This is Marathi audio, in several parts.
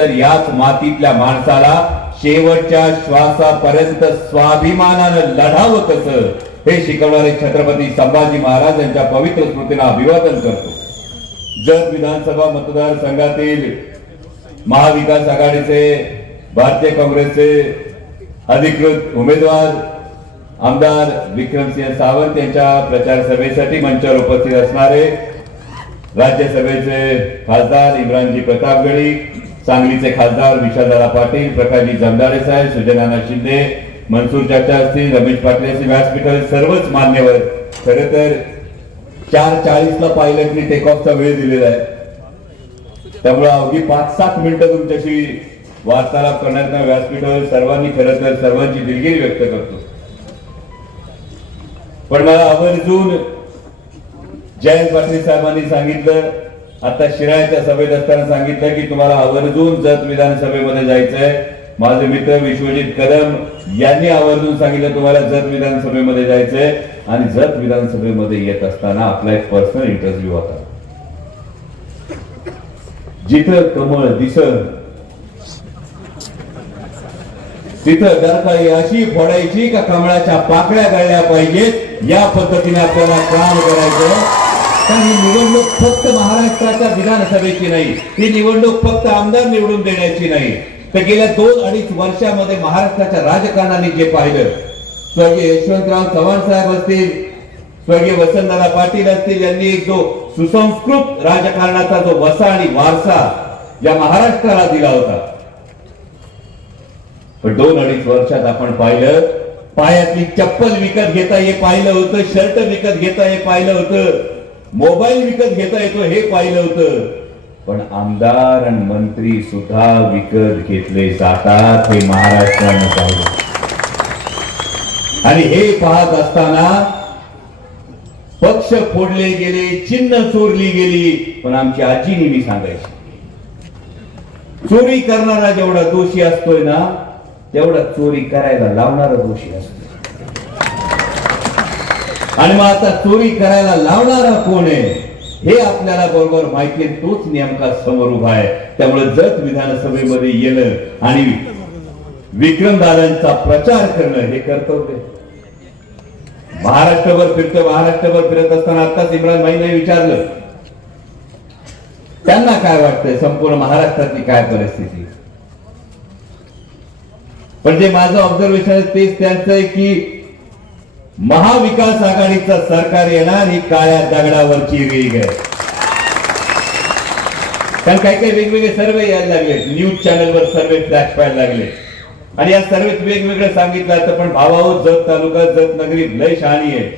नंतर याच मातीतल्या माणसाला शेवटच्या श्वासापर्यंत स्वाभिमानानं लढावं कसं? हे शिकवणारे छत्रपती संभाजी महाराज यांच्या पवित्र स्मृतीला अभिवादन करतो. जत विधानसभा मतदारसंघातील महाविकास आघाडीचे भारतीय काँग्रेसचे अधिकृत उमेदवार आमदार विक्रमसिंह सावंत यांच्या प्रचार सभेसाठी मंचावर उपस्थित असणारे राज्यसभेचे खासदार इम्रानजी प्रतापगडी सांगलीचे खासदार विशालदादा पाटील प्रकाशजी जमदारे साहेब सुजनाना शिंदे मनसूर चाचा असतील रमेश पाटील असतील व्यासपीठावर सर्वच मान्यवर. खर तर चार चाळीसला पायलटनी टेक ऑफचा वेळ दिलेला आहे. त्यामुळे अवघी पाच सात मिनिटं तुमच्याशी वार्तालाप करण्याचा व्यासपीठावर सर्वांनी खरं तर सर्वांची दिलगिरी व्यक्त करतो. पण मला आवर्जून जयंत पाटील साहेबांनी सांगितलं आता शिराळ्याच्या सभेत असताना सांगितलं की तुम्हाला आवर्जून जत विधानसभेमध्ये जायचंय. माझे मित्र विश्वजित कदम यांनी आवर्जून सांगितलं तुम्हाला जत विधानसभेमध्ये जायचंय. आणि जत विधानसभेमध्ये येत असताना आपला एक पर्सनल इंटरव्ह्यू होता. जिथं कमळ दिस तिथं दरकाळी अशी फोडायची का कमळाच्या पाकळ्या गळल्या पाहिजेत? या पद्धतीने आपल्याला काम करायचं. पण ही निवडणूक फक्त महाराष्ट्राच्या विधानसभेची नाही ही निवडणूक फक्त आमदार निवडून देण्याची नाही. तर गेल्या दोन अडीच वर्षामध्ये महाराष्ट्राच्या राजकारणाने जे पाहिलं स्वर्गीय यशवंतराव चव्हाण साहेब असतील स्वर्गीय वसंतदादा पाटील असतील यांनी एक जो सुसंस्कृत राजकारणाचा जो वसा आणि वारसा या महाराष्ट्राला दिला होता. पण दोन अडीच वर्षात आपण पाहिलं पायातली चप्पल विकत घेता हे पाहिलं होतं शर्ट विकत घेता हे पाहिलं होतं. मोबाईल विकत घेता येतो हे पाहिलं होतं. पण आमदार आणि मंत्री सुद्धा विकत घेतले जातात हे महाराष्ट्रानं पाहिलं. आणि हे पाहत असताना पक्ष फोडले गेले चिन्ह चोरली गेली पण आमची आजी नेहमी सांगायची चोरी करणारा जेवढा दोषी असतोय ना तेवढा चोरी करायला लावणारा दोषी असतो आणि मग आता चोरी करायला लावणारा कोण आहे? हे आपल्याला बरोबर माहिती आहे तोच नेमका समोर उभा आहे. त्यामुळे जत विधानसभेमध्ये येणं आणि विक्रमदादांचा प्रचार करणं हे कर्तव्य महाराष्ट्रभर फिरतो महाराष्ट्रभर फिरत असताना आताच इम्रान भाईने विचारलं. त्यांना काय वाटतंय? संपूर्ण महाराष्ट्रातली काय परिस्थिती? पण जे माझं ऑब्झर्वेशन आहे तेच त्यांचं आहे की महाविकास आघाडीचं सरकार येणार ही काळ्या दगडावरची रीग आहे. कारण काही काही वेगवेगळे सर्वे यायला लागले. न्यूज चॅनलवर सर्वे फ्लॅश पाहायला लागले. आणि या सर्वेत वेगवेगळं सांगितलं जातं पण भावाहो जत तालुका जत नगरी लय शहाणी आहे.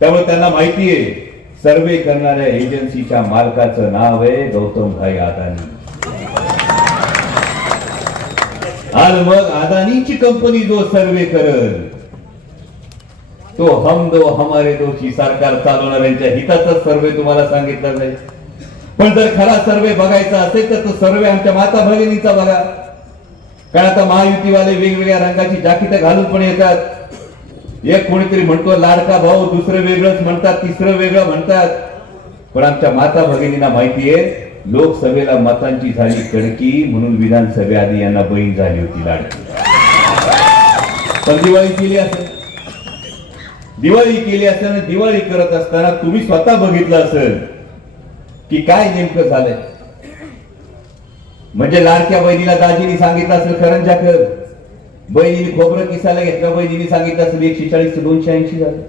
त्यामुळे त्यांना माहिती आहे सर्वे करणाऱ्या एजन्सीच्या मालकाचं नाव आहे गौतम भाई अदानी. आज मग अदानीची कंपनी जो सर्वे करल तो हम दो हमारे दोषी सरकार चालवणाऱ्यांच्या हिताचा सर्वे तुम्हाला सांगितला जाईल. पण जर खरा सर्वे बघायचा असेल तर तो सर्वे आमच्या माता भगिनीचा बघा. कारण आता महायुतीवाले वेगवेगळ्या रंगाची जाकीट घालून पण येतात. एक कोणीतरी म्हणतो लाडका भाऊ दुसरं वेगळंच म्हणतात तिसरं वेगळं म्हणतात. पण आमच्या माता भगिनींना माहिती आहे लोकसभेला मतांची झाली कडकी म्हणून विधानसभेआधी यांना बहीण झाली होती लाडकी. पण दिवाळी केली असेल. दिवाळी केली असताना दिवाळी करत असताना तुम्ही स्वतः बघितलं असेल की काय नेमकं झालंय. म्हणजे लाडक्या बहिणीला दाजीनी सांगितलं असेल खरंजा कर बहिणीने खोबरं किसायला घेतलं बहिणीने सांगितलं असेल एकशे चाळीस ते दोनशे ऐंशी झालं.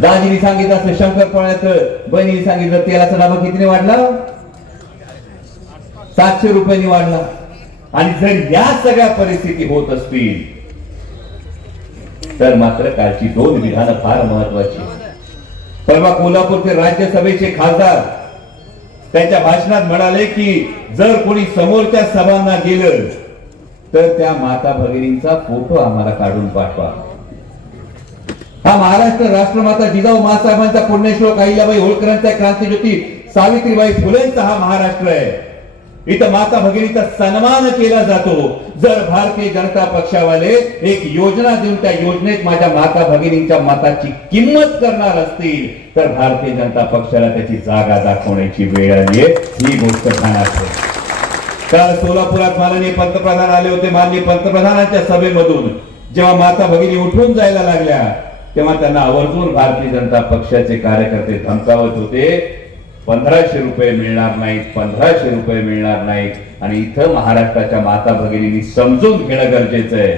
दाजीनी सांगितलं असेल शंकरपळ्यात बहिणीने सांगितलं तेलाचा डबा कितीने वाढला? सातशे रुपयांनी वाढला. आणि जर या सगळ्या परिस्थिती होत असतील तर मात्र कालची दोन विधानं फार महत्वाची परवा कोल्हापूरचे राज्यसभेचे खासदार त्यांच्या भाषणात म्हणाले की जर कोणी समोरच्या सभांना गेलं तर त्या माता भगिनींचा फोटो आम्हाला काढून पाठवा. हा महाराष्ट्र राष्ट्रमाता जिजाऊ महासाहेबांचा पुण्यश्लोक अहिल्याबाई होळकरांचा क्रांतीज्योती सावित्रीबाई फुलेंचा हा महाराष्ट्र आहे. इथं माता भगिनीचा सन्मान केला जातो. जर भारतीय जनता पक्षावाले एक योजना देऊन त्या योजनेत माझ्या माता भगिनींच्या मताची किंमत करणार असतील तर भारतीय जनता पक्षाला त्याची जागा दाखवण्याची वेळ आली आहे. ही गोष्ट ध्यानात काल सोलापुरात माननीय पंतप्रधान आले होते. माननीय पंतप्रधानांच्या सभेमधून जेव्हा माता भगिनी उठून जायला लागल्या तेव्हा त्यांना आवर्जून भारतीय जनता पक्षाचे कार्यकर्ते धमकावत होते. पंधराशे रुपये मिळणार नाहीत पंधराशे रुपये मिळणार नाहीत. आणि इथं महाराष्ट्राच्या माता भगिनींनी समजून घेणं गरजेचं आहे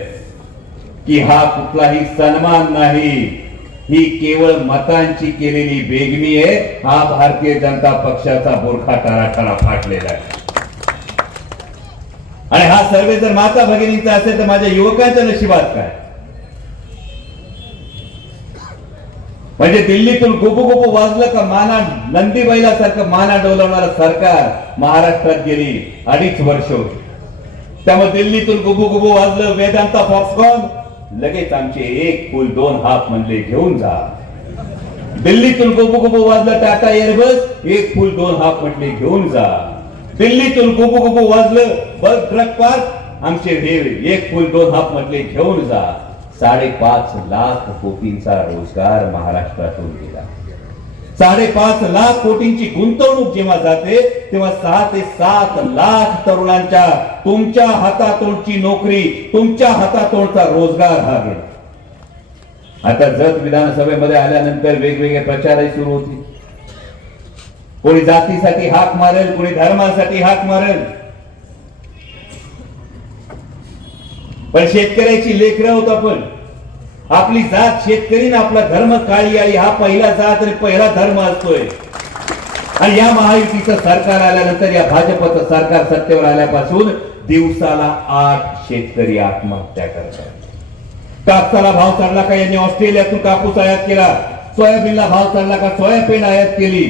की हा कुठलाही सन्मान नाही. ही केवळ मतांची केलेली बेगमी आहे. हा भारतीय जनता पक्षाचा बोरखा टाराठारा फाटलेला आहे. आणि हा सर्वे जर माता भगिनीचा असेल तर माझ्या युवकांच्या नशिबात काय? म्हणजे दिल्लीतून गुबू गुबू वाजलं का माना नंदी बैलासारखं माना डोलवणारं सरकार महाराष्ट्रात गेली अडीच वर्ष होती. त्यामुळे दिल्लीतून गुबू गुबू वाजलं वेदांता फॉक्सकॉन. लगेच आमचे एक पूल दोन हाफ म्हणले घेऊन जा. दिल्लीतून गुबू गुबू वाजलं टाटा एअरबस. एक फुल दोन हाफ म्हटले घेऊन जा. दिल्लीतून गुबू गुबू वाजलं बस ट्रक पार्क. आमचे हे एक फुल दोन हाफ म्हटले घेऊन जा. साडेपाच लाख कोटींचा रोजगार महाराष्ट्रातून गेला. साडेपाच लाख कोटींची गुंतवणूक जेव्हा जाते तेव्हा सहा ते सात लाख तरुणांच्या तुमच्या हातातोंडची नोकरी तुमच्या हातातोंडचा रोजगार हा गेला. आता जत विधानसभेमध्ये आल्यानंतर वेगवेगळे प्रचारही सुरू होते कोणी जातीसाठी हाक मारेल कोणी धर्मासाठी हाक मारेल. पण शेतकऱ्याची लेकरं होत आपण. आपली जात शेतकरी ना आपला धर्म काळी आई हा पहिला जात आणि पहिला धर्म असतोय. आणि या महायुतीचं सरकार आल्यानंतर या भाजपचं सरकार सत्तेवर आल्यापासून दिवसाला आठ शेतकरी आत्महत्या करतात. कापसाला भाव चढला का यांनी ऑस्ट्रेलियातून कापूस आयात केला? सोयाबीनला भाव चढला का सोयाबीन आयात केली?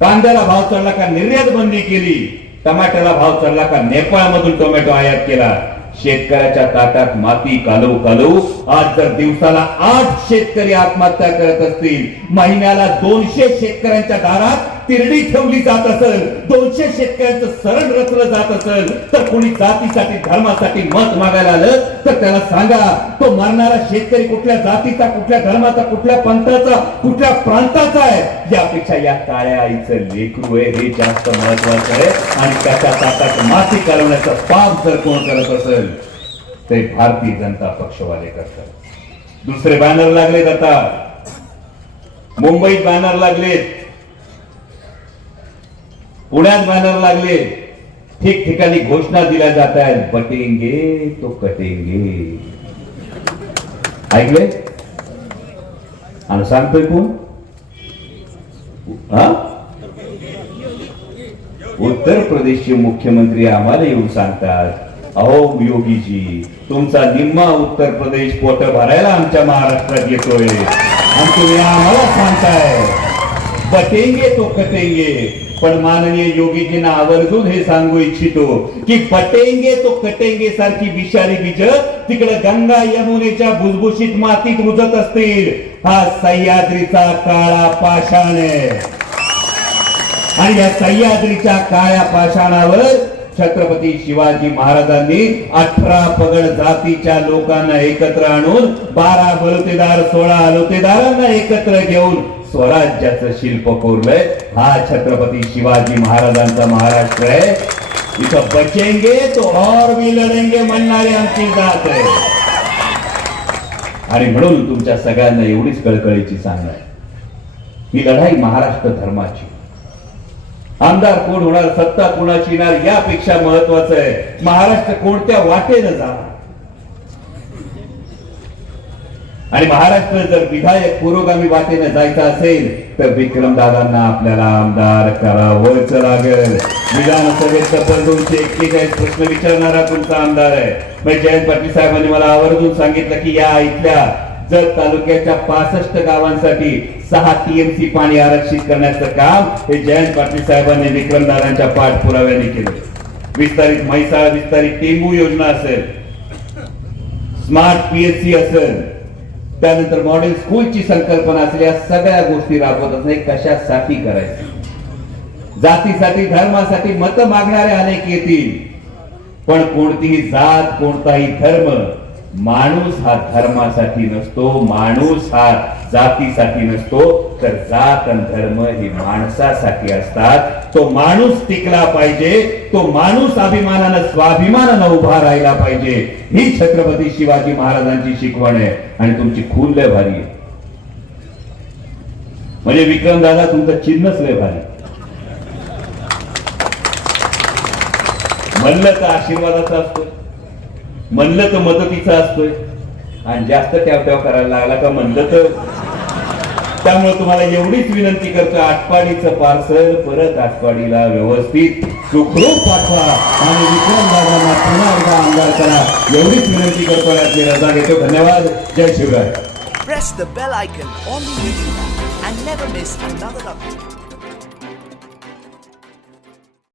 कांद्याला भाव चढला का निर्यात बंदी केली? टमाट्याला भाव चढला का नेपाळ मधून टोमॅटो आयात केला? शेतकऱ्याच्या ताटात माती कालवू कालवू आज जर दिवसाला आठ शेतकरी आत्महत्या करत असतील महिन्याला दोनशे शेतकऱ्यांच्या दारात तिरडी ठेवली जात असेल दोनशे शेतकऱ्यांचं सरण रचलं जात असेल तर कोणी जातीसाठी धर्मासाठी मत मागायला आलं तर त्याला सांगा तो मरणारा शेतकरी कुठल्या जातीचा कुठल्या धर्माचा कुठल्या पंथाचा कुठल्या प्रांताचा आहे? यापेक्षा या काळ्या आईचं लेकरू आहे हे जास्त महत्वाचं आहे. आणि त्याच्या ताटात माती कालवण्याचं पाप जर कोण करत असेल ते भारतीय जनता पक्षवाले करतात. दुसरे बॅनर लागलेत आता. मुंबईत बॅनर लागलेत. पुण्यात बॅनर लागले. ठिकठिकाणी घोषणा दिल्या जात आहेत. बटेंगे तो कटेंगे ऐकले? आणि सांगतोय कोण? हा? उत्तर प्रदेशचे मुख्यमंत्री आम्हाला येऊन सांगतात अहो योगीजी तुमचा निम्मा उत्तर प्रदेश पोट भरायला आमच्या महाराष्ट्रात येतोय. आणि तुम्ही आम्हाला सांगताय बटेंगे तो कटेंगे पण माननीय योगीजींना आवर्जून हे सांगू इच्छितो की पटेंगे तो कटेंगे सारखी विषारी बीज तिकडे गंगा यमुनेच्या भुसभुशीत मातीत रुजत असतील. हा सह्याद्रीचा काळा पाषाण आहे. आणि या सह्याद्रीच्या काळ्या पाषाणावर छत्रपती शिवाजी महाराजांनी अठरा पगड जातीच्या लोकांना एकत्र आणून बारा बलुतेदार सोळा अलोतेदारांना एकत्र घेऊन स्वराज्याचं शिल्प कोरलंय हा छत्रपती शिवाजी महाराजांचा महाराष्ट्र आहे. इथं बचेंगे तो और भी लढेंगे म्हणणारी आमची जात आहे. आणि म्हणून तुमच्या सगळ्यांना एवढीच कळकळीची सांगणार ही लढाई महाराष्ट्र धर्माची. आमदार कोण होणार सत्ता कोणाची येणार यापेक्षा महत्वाचं आहे. महाराष्ट्र कोणत्या वाटेनं जाणार? आणि महाराष्ट्र जर विधायक पुरोगामी वाटेनं जायचं असेल तर विक्रमदादांना आपल्याला आमदार करावंच लागेल. विधानसभेत तब्बल दोनशे एक्केचाळीस प्रश्न विचारणारा तुमचा आमदार आहे. मग जयंत पाटील साहेबांनी मला आवर्जून सांगितलं की या इथल्या जर तालुक्याच्या पासष्ट गावांसाठी सहा टीएमसी पाणी आरक्षित करण्याचं काम हे जयंत पाटील साहेबांनी विक्रमदारांच्या पाठपुराव्याने केलं. विस्तारित म्हैसाळ विस्तारित टेंबू योजना असेल स्मार्ट पीएससी असेल त्यानंतर मॉडेल स्कूलची संकल्पना असलेल्या सगळ्या गोष्टी राबवत असणे कशासाठी करायचं? जातीसाठी धर्मासाठी मत मागणारे अनेक येतील. पण कोणतीही जात कोणताही धर्म माणूस हा धर्मासाठी नसतो माणूस हा जातीसाठी नसतो तर जात आणि धर्म ही माणसासाठी असतात. तो माणूस टिकला पाहिजे तो माणूस अभिमानानं स्वाभिमानानं उभा राहिला पाहिजे. ही छत्रपती शिवाजी महाराजांची शिकवण आहे. आणि तुमची खून लय भारी आहे. म्हणजे विक्रम दादा तुमचं चिन्हच लय भारी. म्हणलं तर आशीर्वादाचा असतो. म्हणलं तर मदतीचा असतोय. आणि जास्त ट्याव ट्याव करायला लागला का म्हणलं तर. त्यामुळे तुम्हाला एवढीच विनंती करतो आटपाडीचं पार्सल परत आटपाडीला व्यवस्थित सुखरूप पाठवा. आणि विक्रम दादांना पुन्हा एकदा आमदार करा. एवढीच विनंती करतो आणि रजा घेतो. धन्यवाद. जय Shivray. Press the bell icon on the YouTube and never miss another update.